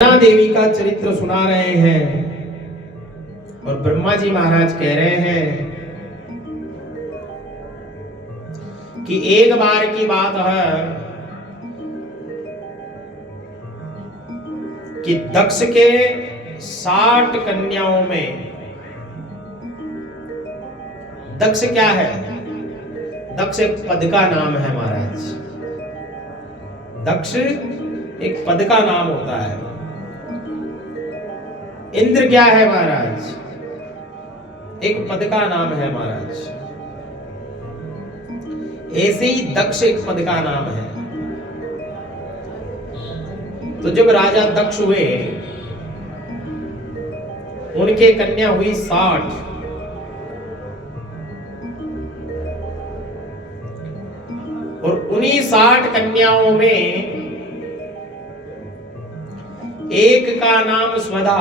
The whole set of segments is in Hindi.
देवी का चरित्र सुना रहे हैं और ब्रह्मा जी महाराज कह रहे हैं कि एक बार की बात है कि दक्ष के 60 कन्याओं में, दक्ष क्या है? दक्ष एक पद का नाम है महाराज। दक्ष एक पद का नाम होता है। इंद्र क्या है महाराज? एक पद का नाम है महाराज। ऐसे ही दक्ष एक पद का नाम है। तो जब राजा दक्ष हुए, उनके कन्या हुई 60 और उन्हीं 60 कन्याओं में एक का नाम स्वधा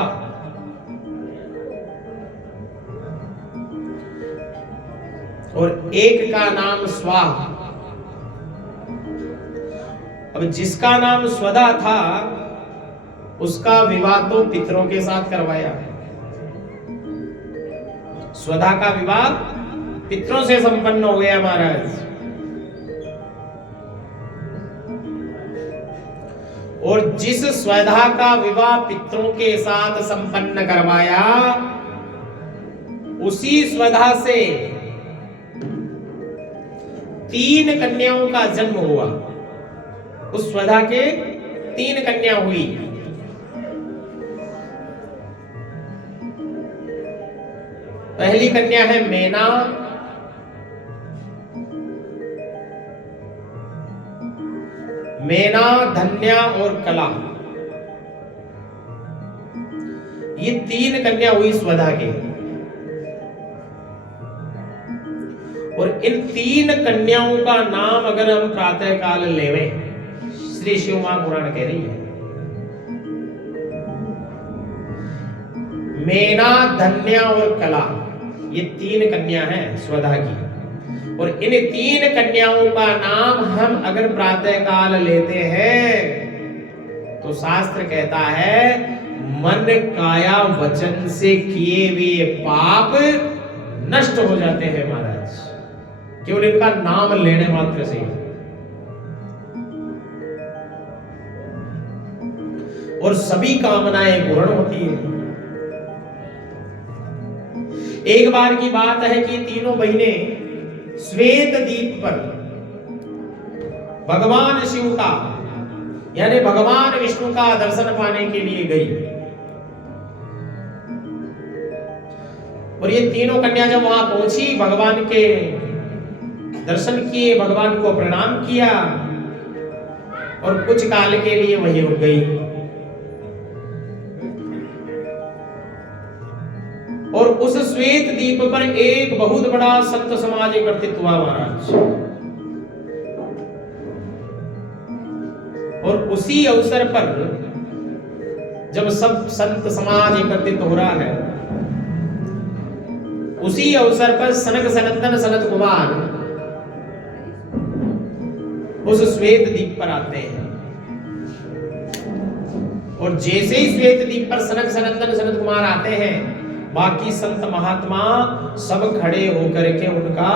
और एक का नाम स्वाहा। अब जिसका नाम स्वधा था उसका विवाह तो पितरों के साथ करवाया। स्वधा का विवाह पितरों से संपन्न हो गया महाराज। और जिस स्वधा का विवाह पितरों के साथ संपन्न करवाया, उसी स्वधा से 3 कन्याओं का जन्म हुआ। उस स्वधा के 3 कन्या हुई। पहली कन्या है मेना, मेना, धन्या और कला। ये 3 कन्या हुई स्वधा के। और इन 3 कन्याओं का नाम अगर हम प्रातः काल लेवें, श्री शिव महापुराण कह रही है, मेना, धन्या और कला, ये 3 कन्या हैं स्वधा की। और इन 3 कन्याओं का नाम हम अगर प्रातः काल लेते हैं तो शास्त्र कहता है मन, काया, वचन से किए हुए पाप नष्ट हो जाते हैं महाराज, केवल इनका नाम लेने मात्र से। और सभी कामनाएं पूर्ण होती है। एक बार की बात है कि तीनों बहनें श्वेत द्वीप पर भगवान शिव का यानी भगवान विष्णु का दर्शन पाने के लिए गई। और ये तीनों कन्या जब वहां पहुंची, भगवान के दर्शन किए, भगवान को प्रणाम किया और कुछ काल के लिए वहीं रुक गई। और उस श्वेत द्वीप पर एक बहुत बड़ा संत समाज एकत्रित हुआ महाराज। और उसी अवसर पर जब सब संत समाज एकत्रित हो रहा है, उसी अवसर पर सनक सनंदन सनत कुमार उस श्वेत द्वीप पर आते हैं। और जैसे ही श्वेत द्वीप पर सनक सनंदन सनत कुमार आते हैं, बाकी संत महात्मा सब खड़े होकर के उनका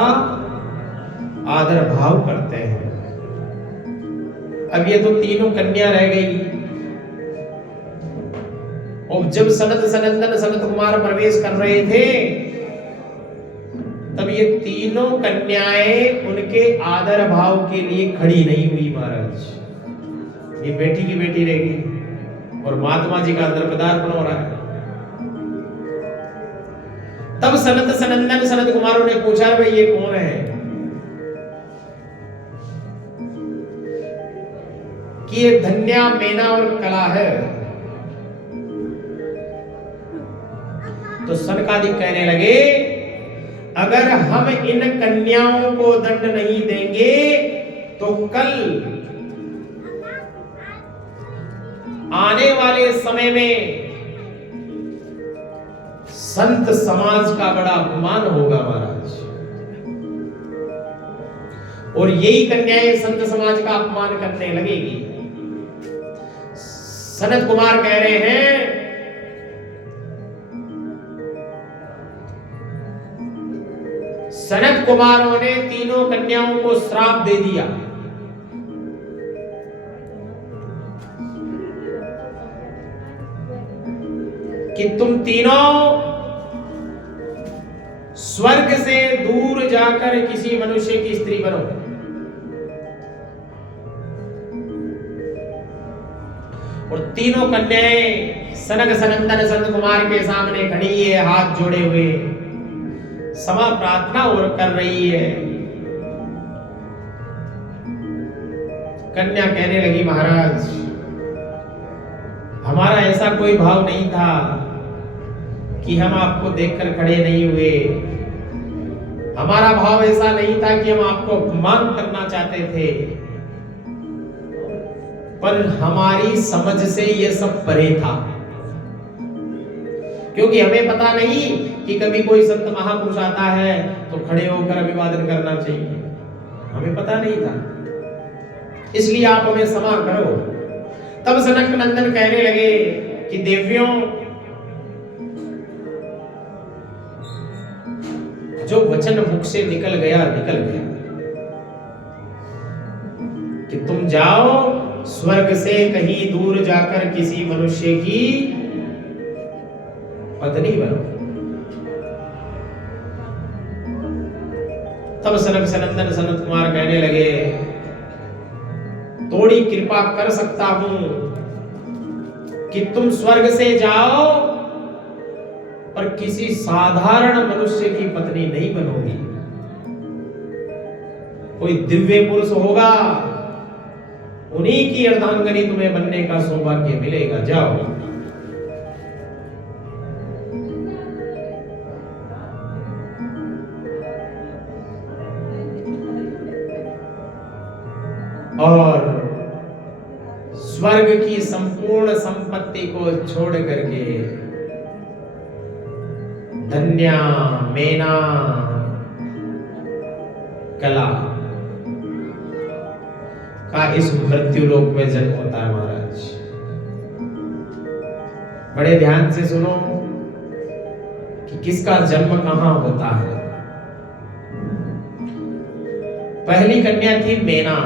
आदर भाव करते हैं। अब ये तो तीनों कन्या रह गई। और जब सनत सनंदन सनत कुमार प्रवेश कर रहे थे, तब ये तीनों कन्याएं उनके आदर भाव के लिए खड़ी नहीं हुई महाराज। ये बेटी की बेटी रह गई और महात्मा जी का अंदर पदार्पण हो रहा है। तब सनत सनंदन सनत कुमारों ने पूछा, भाई ये कौन है? कि ये धन्या, मेना और कला है। तो सनकादिक कहने लगे, अगर हम इन कन्याओं को दंड नहीं देंगे तो कल आने वाले समय में संत समाज का बड़ा अपमान होगा महाराज। और यही कन्याएं संत समाज का अपमान करने लगेगी। सनत कुमार कह रहे हैं सनत कुमारों ने तीनों कन्याओं को श्राप दे दिया कि तुम तीनों स्वर्ग से दूर जाकर किसी मनुष्य की स्त्री बनो। और तीनों कन्याएं सनक सनंदन संत कुमार के सामने खड़ी है, हाथ जोड़े हुए क्षमा प्रार्थना और कर रही है। कन्या कहने लगी, महाराज हमारा ऐसा कोई भाव नहीं था कि हम आपको देखकर खड़े नहीं हुए। हमारा भाव ऐसा नहीं था कि हम आपको अपमान करना चाहते थे, पर हमारी समझ से यह सब परे था। क्योंकि हमें पता नहीं कि कभी कोई संत महापुरुष आता है तो खड़े होकर अभिवादन करना चाहिए, हमें पता नहीं था, इसलिए आप हमें क्षमा करो। तब सनक नंदन कहने लगे कि देवियों, जो वचन मुख से निकल गया कि तुम जाओ स्वर्ग से कहीं दूर जाकर किसी मनुष्य की पत्नी बनो। तब सनक सनंदन सनत कुमार कहने लगे, थोड़ी कृपा कर सकता हूं कि तुम स्वर्ग से जाओ पर किसी साधारण मनुष्य की पत्नी नहीं बनोगी। कोई दिव्य पुरुष होगा, उन्हीं की अर्धांगिनी तुम्हें बनने का सौभाग्य मिलेगा, जाओ। और स्वर्ग की संपूर्ण संपत्ति को छोड़ करके धन्या मेना कला का इस मृत्यु लोक में जन्म होता है। महाराज बड़े ध्यान से सुनो कि किसका जन्म कहां होता है। पहली कन्या थी मेना।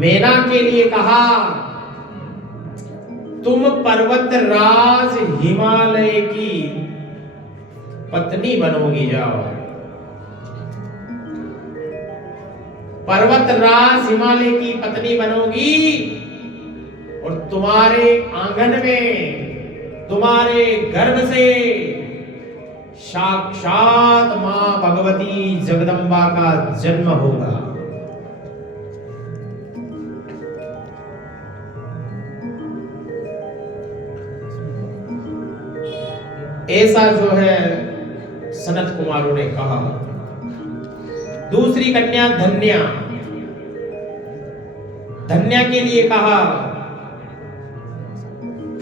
मेना के लिए कहा, तुम पर्वत राज हिमालय की पत्नी बनोगी, जाओ। पर्वत राज हिमालय की पत्नी बनोगी और तुम्हारे आंगन में, तुम्हारे गर्भ से साक्षात मां भगवती जगदम्बा का जन्म होगा। ऐसा जो है सनत कुमारों ने कहा। दूसरी कन्या धन्या। धन्या के लिए कहा,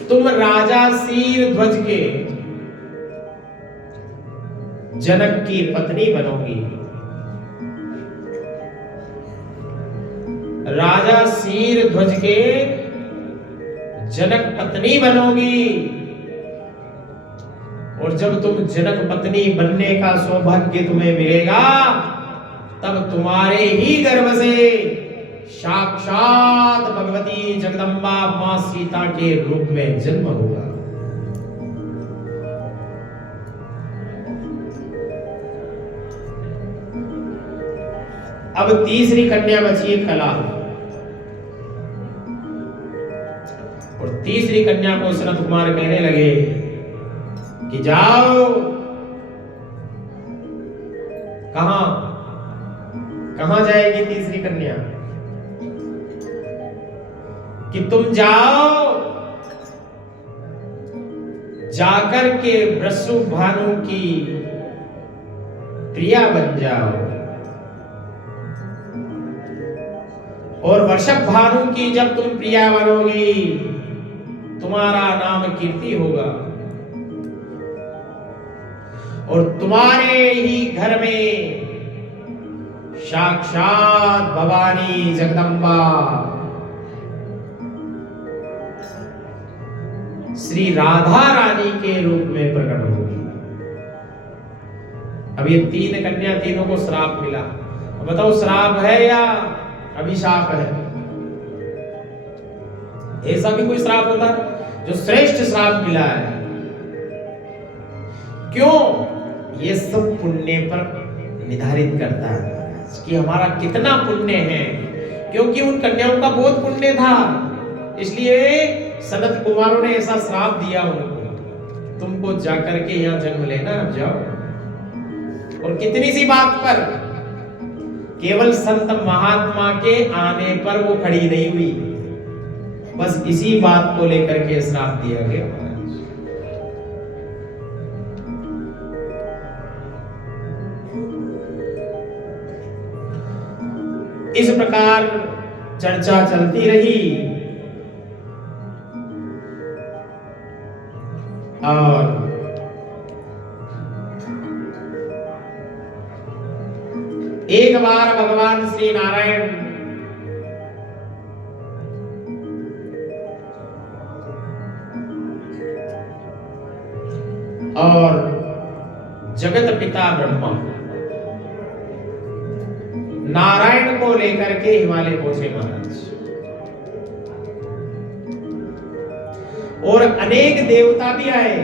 तुम राजा शीर ध्वज के जनक की पत्नी बनोगी। राजा शीर ध्वज के जनक पत्नी बनोगी। और जब तुम जनक पत्नी बनने का सौभाग्य तुम्हें मिलेगा, तब तुम्हारे ही गर्भ से साक्षात भगवती जगदम्बा मां सीता के रूप में जन्म होगा। अब तीसरी कन्या बची है कला। और तीसरी कन्या को सनत कुमार कहने लगे कि जाओ। कहां जाएगी तीसरी कन्या? कि तुम जाओ, जाकर के वृषभ भानु की प्रिया बन जाओ। और वृषभ भानु की जब तुम प्रिया बनोगी, तुम्हारा नाम कीर्ति होगा और तुम्हारे ही घर में साक्षात भवानी जगदम्बा श्री राधा रानी के रूप में प्रकट होगी। अब ये 3 कन्या, तीनों को श्राप मिला। अब बताओ श्राप है या अभिशाप है? ऐसा भी कोई श्राप होता है? जो श्रेष्ठ श्राप मिला है। क्यों? ये सब पुण्य पर निर्धारित करता है महाराज कि हमारा कितना पुण्य है, क्योंकि उन कन्याओं का बहुत पुण्य था, इसलिए सनत कुमारों ने ऐसा श्राप दिया उनको, तुमको जाकर के यहाँ जन्म लेना, अब जाओ। और कितनी सी बात पर, केवल संत महात्मा के आने पर वो खड़ी नहीं हुई, बस इसी बात को लेकर के श्राप दिया गया महाराज। इस प्रकार चर्चा चलती रही और एक बार भगवान श्री नारायण और जगत पिता ब्रह्मा नारायण को लेकर के हिमालय पहुंचे महाराज, और अनेक देवता भी आए।